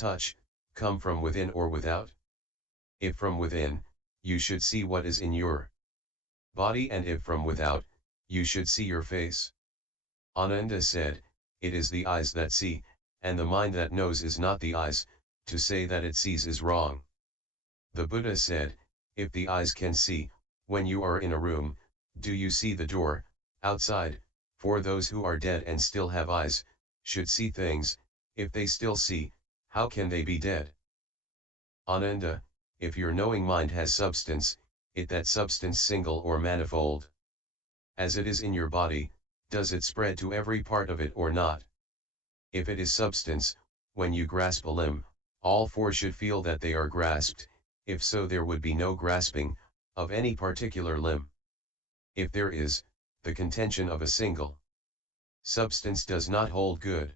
touch come from within or without? If from within, you should see what is in your body, and if from without, you should see your face. Ananda said, it is the eyes that see, and the mind that knows is not the eyes. To say that it sees is wrong. The Buddha said, if the eyes can see, when you are in a room, do you see the door, outside? For those who are dead and still have eyes, should see things. If they still see, how can they be dead? Ananda, if your knowing mind has substance, it that substance single or manifold? As it is in your body, does it spread to every part of it or not? If it is substance, when you grasp a limb, all four should feel that they are grasped. If so, there would be no grasping of any particular limb. If there is, the contention of a single substance does not hold good.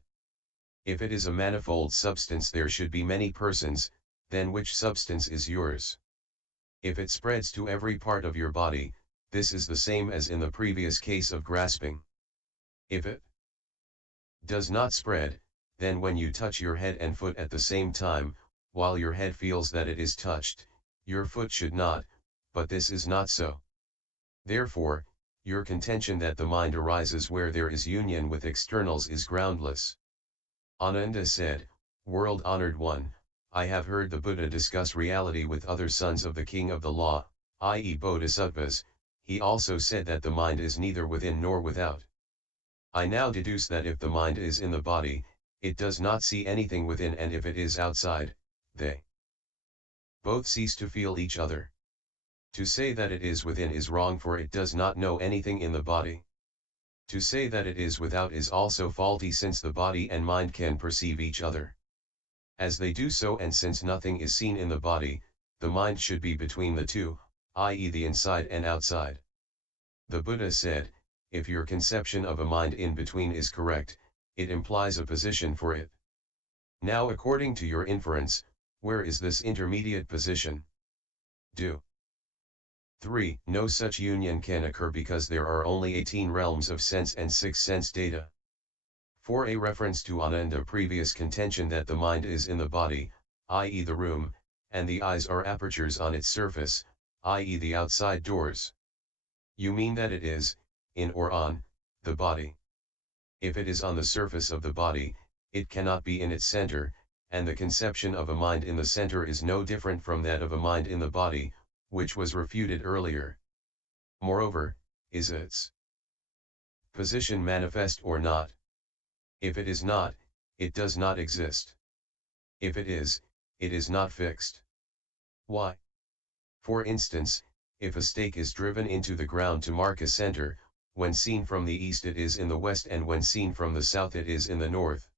If it is a manifold substance, there should be many persons. Then which substance is yours? If it spreads to every part of your body, this is the same as in the previous case of grasping. If it does not spread, then when you touch your head and foot at the same time, while your head feels that it is touched, your foot should not, but this is not so. Therefore, your contention that the mind arises where there is union with externals is groundless. Ananda said, World-honored one, I have heard the Buddha discuss reality with other sons of the king of the law, i.e. bodhisattvas. He also said that the mind is neither within nor without. I now deduce that if the mind is in the body, it does not see anything within, and if it is outside, they both cease to feel each other. To say that it is within is wrong, for it does not know anything in the body. To say that it is without is also faulty, since the body and mind can perceive each other as they do so, and since nothing is seen in the body, the mind should be between the two, i.e. the inside and outside. The Buddha said, if your conception of a mind in between is correct, it implies a position for it. Now, according to your inference, where is this intermediate position? Do. 3. No such union can occur because there are only 18 realms of sense and 6 sense data. 4. A reference to Ananda previous contention that the mind is in the body, i.e. the room, and the eyes are apertures on its surface, i.e. the outside doors. You mean that it is, in or on, the body. If it is on the surface of the body, it cannot be in its center, and the conception of a mind in the center is no different from that of a mind in the body, which was refuted earlier. Moreover, is its position manifest or not? If it is not, it does not exist. If it is not fixed. Why? For instance, if a stake is driven into the ground to mark a center, when seen from the east it is in the west, and when seen from the south it is in the north.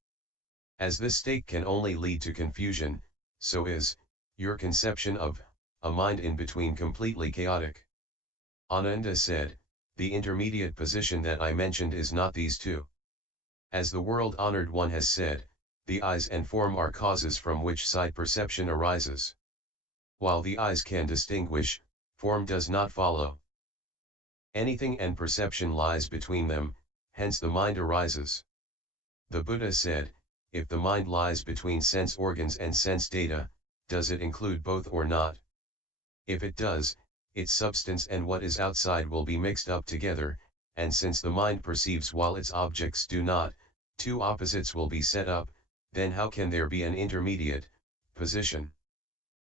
As this stake can only lead to confusion, so is your conception of a mind in between completely chaotic. Ananda said, the intermediate position that I mentioned is not these two. As the world-honored one has said, the eyes and form are causes from which side perception arises. While the eyes can distinguish, form does not follow anything, and perception lies between them, hence the mind arises. The Buddha said, if the mind lies between sense organs and sense data, does it include both or not? If it does, its substance and what is outside will be mixed up together, and since the mind perceives while its objects do not, two opposites will be set up. Then how can there be an intermediate position?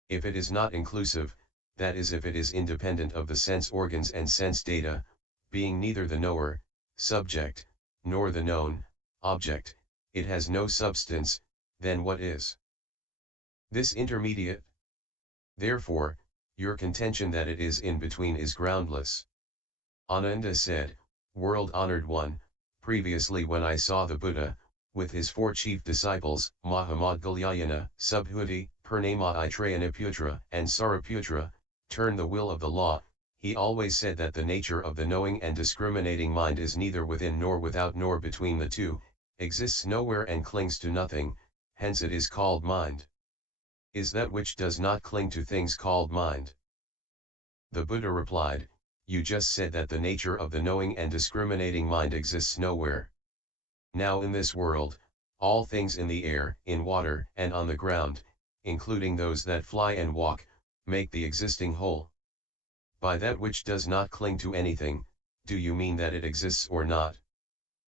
If it is not inclusive, that is, if it is independent of the sense organs and sense data, being neither the knower, subject, nor the known, object, it has no substance, then what is this intermediate? Therefore, your contention that it is in between is groundless. Ananda said, world-honored one, previously when I saw the Buddha, with his 4 chief disciples, Mahamoggallana, Subhuti, Purnama Itrayanaputra, and Sariputra, turn the will of the law, he always said that the nature of the knowing and discriminating mind is neither within nor without nor between the two, exists nowhere and clings to nothing, hence it is called mind. Is that which does not cling to things called mind? The Buddha replied, you just said that the nature of the knowing and discriminating mind exists nowhere. Now in this world, all things in the air, in water, and on the ground, including those that fly and walk, make the existing whole. By that which does not cling to anything, do you mean that it exists or not?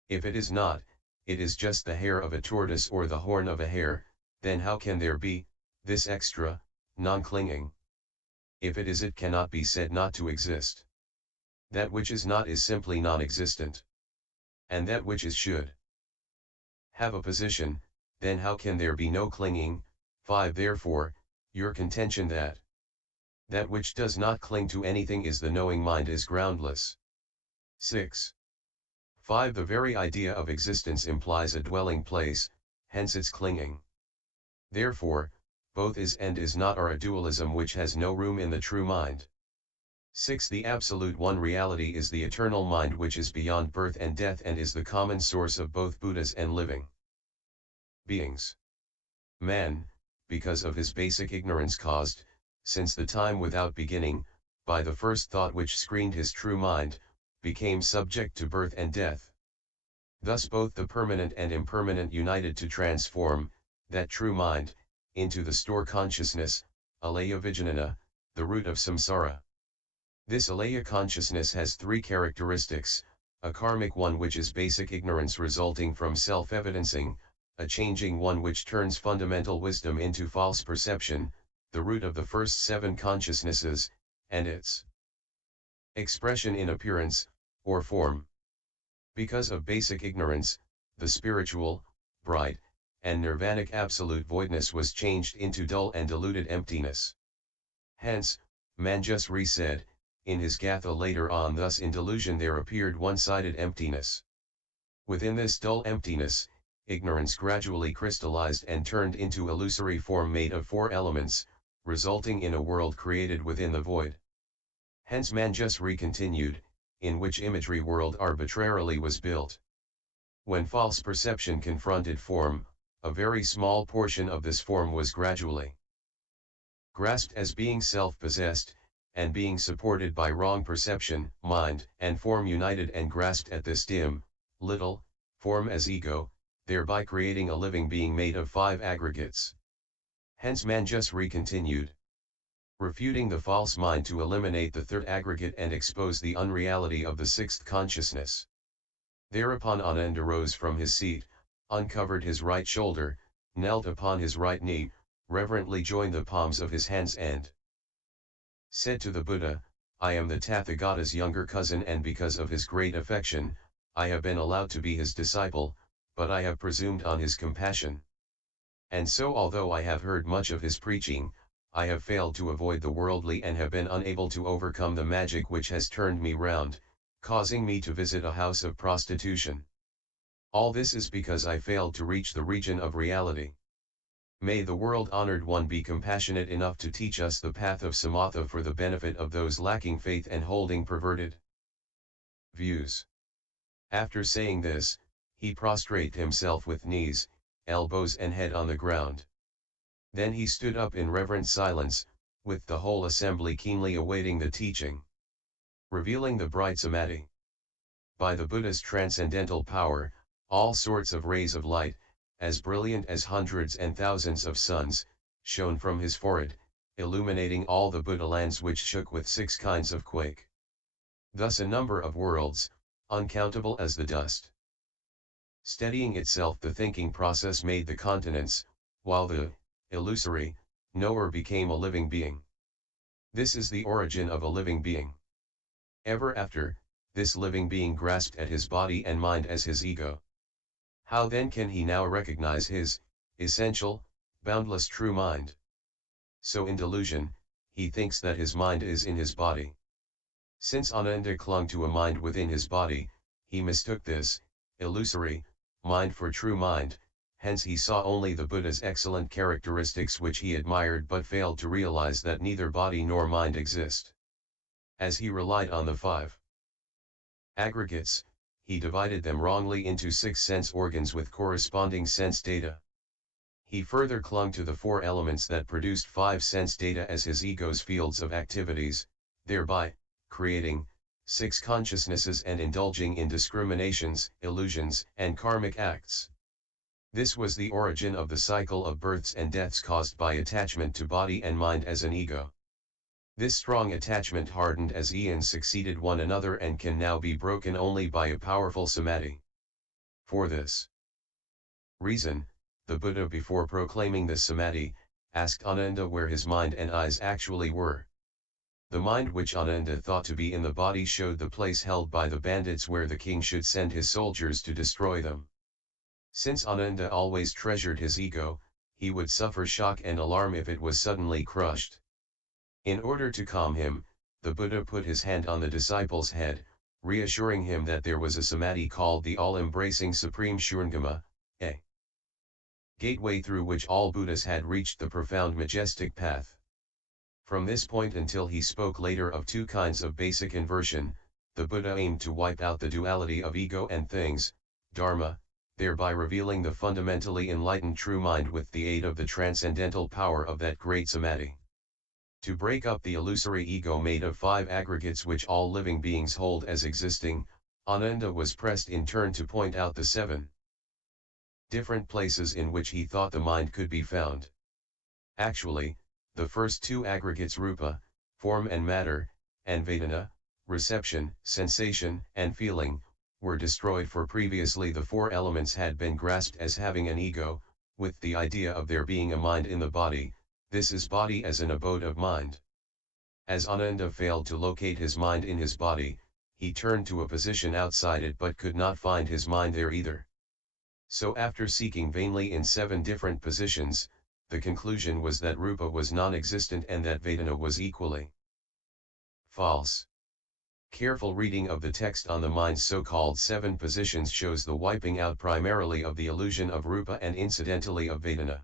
If it is not, it is just the hair of a tortoise or the horn of a hare, then how can there be, this extra, non-clinging? If it is, it cannot be said not to exist. That which is not is simply non-existent. And that which is should have a position, then how can there be no clinging? 5. Therefore, your contention that that which does not cling to anything is the knowing mind is groundless. 6. 5. The very idea of existence implies a dwelling place, hence its clinging. Therefore, both is and is not are a dualism which has no room in the true mind. 6. The absolute one reality is the eternal mind which is beyond birth and death and is the common source of both Buddhas and living beings. Man, because of his basic ignorance caused, since the time without beginning, by the first thought which screened his true mind, became subject to birth and death. Thus both the permanent and impermanent united to transform that true mind into the store consciousness, alaya vijnana, the root of samsara. This alaya consciousness has three characteristics: a karmic one which is basic ignorance resulting from self-evidencing, a changing one which turns fundamental wisdom into false perception, the root of the first seven consciousnesses, and its expression in appearance, or form. Because of basic ignorance, the spiritual, bright, and nirvanic absolute voidness was changed into dull and deluded emptiness. Hence, Manjusri said, in his Gatha later on, thus in delusion there appeared one-sided emptiness. Within this dull emptiness, ignorance gradually crystallized and turned into illusory form made of four elements, resulting in a world created within the void. Hence Manjusri continued, in which imagery world arbitrarily was built. When false perception confronted form, a very small portion of this form was gradually grasped as being self-possessed, and being supported by wrong perception, mind and form united and grasped at this dim, little, form as ego, thereby creating a living being made of five aggregates. Hence Manjusri continued, refuting the false mind to eliminate the third aggregate and expose the unreality of the sixth consciousness. Thereupon Ananda rose from his seat, uncovered his right shoulder, knelt upon his right knee, reverently joined the palms of his hands and said to the Buddha, I am the Tathagata's younger cousin, and because of his great affection, I have been allowed to be his disciple, but I have presumed on his compassion. And so although I have heard much of his preaching, I have failed to avoid the worldly and have been unable to overcome the magic which has turned me round, causing me to visit a house of prostitution. All this is because I failed to reach the region of reality. May the world-honored one be compassionate enough to teach us the path of samatha for the benefit of those lacking faith and holding perverted views. After saying this, he prostrated himself with knees, elbows and head on the ground. Then he stood up in reverent silence, with the whole assembly keenly awaiting the teaching. Revealing the bright samadhi. By the Buddha's transcendental power, all sorts of rays of light, as brilliant as hundreds and thousands of suns, shone from his forehead, illuminating all the Buddha lands, which shook with 6 kinds of quake. Thus a number of worlds, uncountable as the dust. Steadying itself, the thinking process made the continents, while the illusory knower became a living being. This is the origin of a living being. Ever after, this living being grasped at his body and mind as his ego. How then can he now recognize his essential, boundless true mind? So in delusion, he thinks that his mind is in his body. Since Ananda clung to a mind within his body, he mistook this illusory mind for true mind, hence he saw only the Buddha's excellent characteristics which he admired, but failed to realize that neither body nor mind exist. As he relied on the 5 aggregates, he divided them wrongly into 6 sense organs with corresponding sense data. He further clung to the 4 elements that produced 5 sense data as his ego's fields of activities, thereby creating 6 consciousnesses and indulging in discriminations, illusions, and karmic acts. This was the origin of the cycle of births and deaths caused by attachment to body and mind as an ego. This strong attachment hardened as eons succeeded one another and can now be broken only by a powerful samadhi. For this reason, the Buddha, before proclaiming this samadhi, asked Ananda where his mind and eyes actually were. The mind which Ananda thought to be in the body showed the place held by the bandits where the king should send his soldiers to destroy them. Since Ananda always treasured his ego, he would suffer shock and alarm if it was suddenly crushed. In order to calm him, the Buddha put his hand on the disciple's head, reassuring him that there was a samadhi called the all-embracing Supreme Shurangama, a gateway through which all Buddhas had reached the profound majestic path. From this point until he spoke later of two kinds of basic inversion, the Buddha aimed to wipe out the duality of ego and things, dharma, thereby revealing the fundamentally enlightened true mind with the aid of the transcendental power of that great samadhi. To break up the illusory ego made of 5 aggregates which all living beings hold as existing, Ananda was pressed in turn to point out the 7 different places in which he thought the mind could be found. Actually, the first 2 aggregates, rupa, form and matter, and vedana, reception, sensation, and feeling, were destroyed, for previously the 4 elements had been grasped as having an ego, with the idea of there being a mind in the body. This is body as an abode of mind. As Ananda failed to locate his mind in his body, he turned to a position outside it but could not find his mind there either. So after seeking vainly in 7 different positions, the conclusion was that rupa was non-existent and that vedana was equally false. Careful reading of the text on the mind's so-called 7 positions shows the wiping out primarily of the illusion of rupa and incidentally of vedana.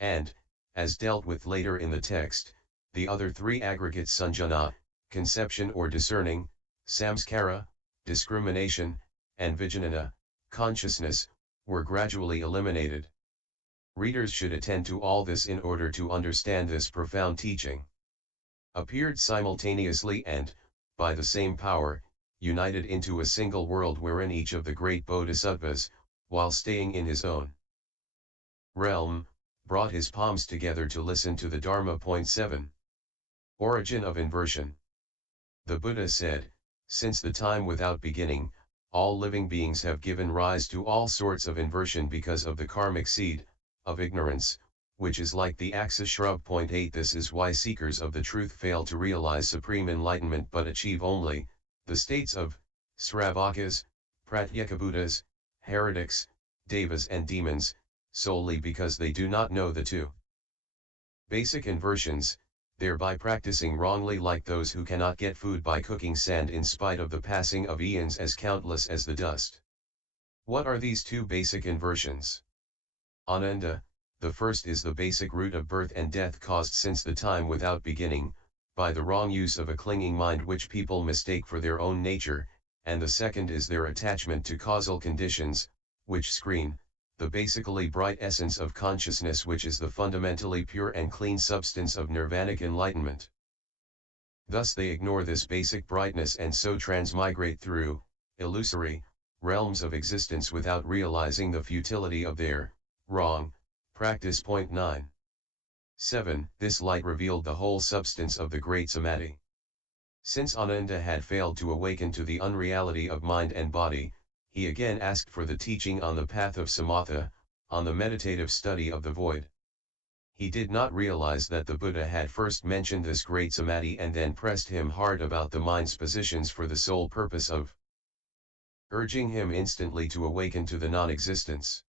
And, as dealt with later in the text, the other 3 aggregates, sanjana, conception or discerning, samskara, discrimination, and vijnana, consciousness, were gradually eliminated. Readers should attend to all this in order to understand this profound teaching. Appeared simultaneously and, by the same power, united into a single world wherein each of the great bodhisattvas, while staying in his own realm, brought his palms together to listen to the Dharma. Point 7. Origin of inversion. The Buddha said, since the time without beginning, all living beings have given rise to all sorts of inversion because of the karmic seed of ignorance, which is like the axis shrub. Point 8. This is why seekers of the truth fail to realize supreme enlightenment but achieve only the states of Sravakas, Pratyekabuddhas, heretics, devas and demons, solely because they do not know the 2 basic inversions, thereby practicing wrongly, like those who cannot get food by cooking sand in spite of the passing of eons as countless as the dust. What are these 2 basic inversions? Ananda, the first is the basic root of birth and death caused since the time without beginning, by the wrong use of a clinging mind which people mistake for their own nature, and the second is their attachment to causal conditions, which screen the basically bright essence of consciousness, which is the fundamentally pure and clean substance of nirvanic enlightenment. Thus they ignore this basic brightness and so transmigrate through illusory realms of existence without realizing the futility of their wrong practice. Point 9. 7. This light revealed the whole substance of the great samadhi. Since Ananda had failed to awaken to the unreality of mind and body, he again asked for the teaching on the path of samatha, on the meditative study of the void. He did not realize that the Buddha had first mentioned this great samadhi and then pressed him hard about the mind's positions for the sole purpose of urging him instantly to awaken to the non-existence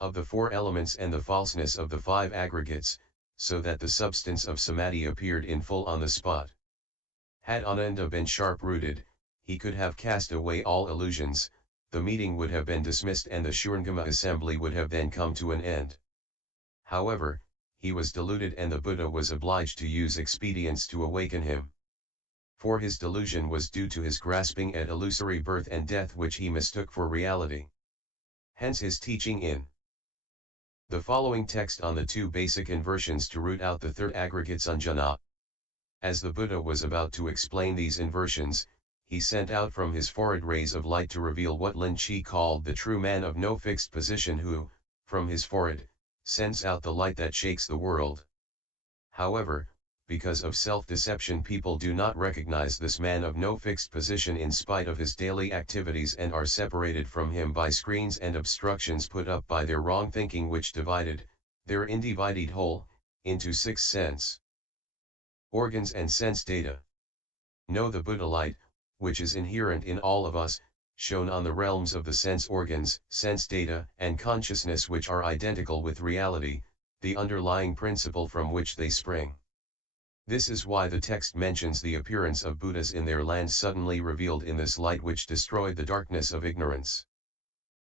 of the 4 elements and the falseness of the 5 aggregates, so that the substance of samadhi appeared in full on the spot. Had Ananda been sharp-rooted, he could have cast away all illusions, the meeting would have been dismissed and the Shurangama assembly would have then come to an end. However, he was deluded and the Buddha was obliged to use expedients to awaken him. For his delusion was due to his grasping at illusory birth and death which he mistook for reality. Hence his teaching in the following text on the 2 basic inversions to root out the 3rd aggregate, sanjana. As the Buddha was about to explain these inversions, he sent out from his forehead rays of light to reveal what Lin Chi called the true man of no fixed position who, from his forehead, sends out the light that shakes the world. However, because of self-deception, people do not recognize this man of no fixed position in spite of his daily activities, and are separated from him by screens and obstructions put up by their wrong thinking, which divided their individed whole into 6 sense organs and sense data. Know the Buddha light, which is inherent in all of us, shone on the realms of the sense organs, sense data, and consciousness, which are identical with reality, the underlying principle from which they spring. This is why the text mentions the appearance of Buddhas in their land suddenly revealed in this light which destroyed the darkness of ignorance.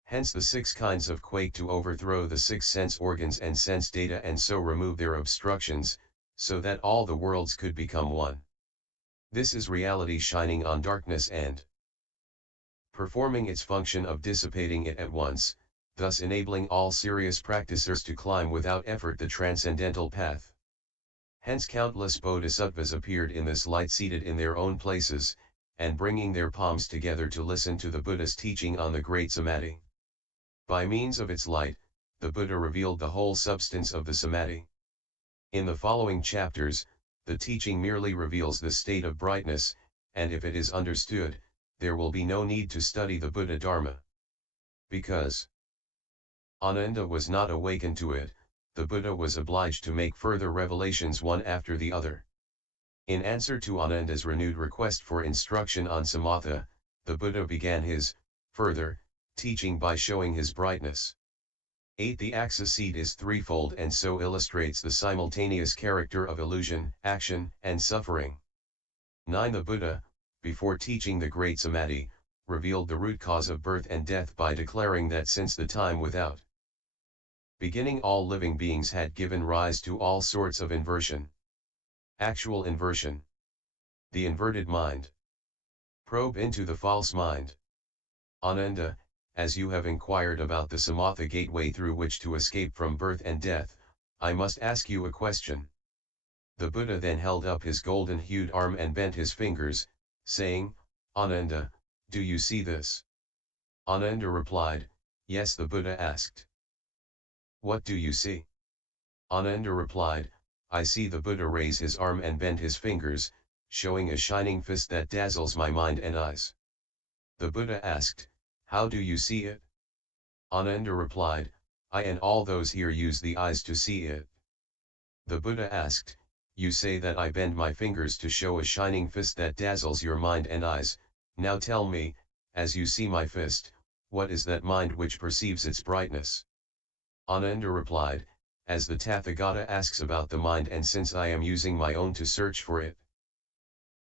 Hence the 6 kinds of quake to overthrow the 6 sense organs and sense data, and so remove their obstructions, so that all the worlds could become one. This is reality shining on darkness and performing its function of dissipating it at once, thus enabling all serious practicers to climb without effort the transcendental path. Hence countless bodhisattvas appeared in this light, seated in their own places, and bringing their palms together to listen to the Buddha's teaching on the great samadhi. By means of its light, the Buddha revealed the whole substance of the samadhi. In the following chapters, the teaching merely reveals the state of brightness, and if it is understood, there will be no need to study the Buddha Dharma. Because Ananda was not awakened to it, the Buddha was obliged to make further revelations one after the other. In answer to Ananda's renewed request for instruction on samatha, the Buddha began his further teaching by showing his brightness. 8. The axis seat is threefold, and so illustrates the simultaneous character of illusion, action, and suffering. 9. The Buddha, before teaching the great samadhi, revealed the root cause of birth and death by declaring that since the time without beginning, all living beings had given rise to all sorts of inversion. Actual inversion. The inverted mind. Probe into the false mind. Ananda, as you have inquired about the samatha gateway through which to escape from birth and death, I must ask you a question. The Buddha then held up his golden-hued arm and bent his fingers, saying, Ananda, do you see this? Ananda replied, yes. The Buddha asked, what do you see? Ananda replied, I see the Buddha raise his arm and bend his fingers, showing a shining fist that dazzles my mind and eyes. The Buddha asked, how do you see it? Ananda replied, I and all those here use the eyes to see it. The Buddha asked, you say that I bend my fingers to show a shining fist that dazzles your mind and eyes. Now tell me, as you see my fist, what is that mind which perceives its brightness? Ananda replied, as the Tathagata asks about the mind, and since I am using my own to search for it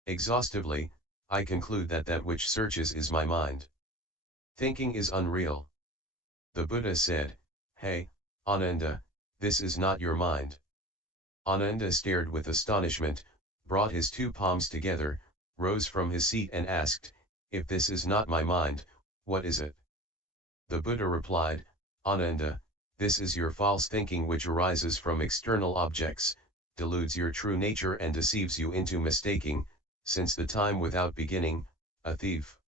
exhaustively, I conclude that that which searches is my mind. Thinking is unreal. The Buddha said, hey, Ananda, this is not your mind. Ananda stared with astonishment, brought his 2 palms together, rose from his seat and asked, if this is not my mind, what is it? The Buddha replied, Ananda, this is your false thinking which arises from external objects, deludes your true nature and deceives you into mistaking, since the time without beginning, a thief.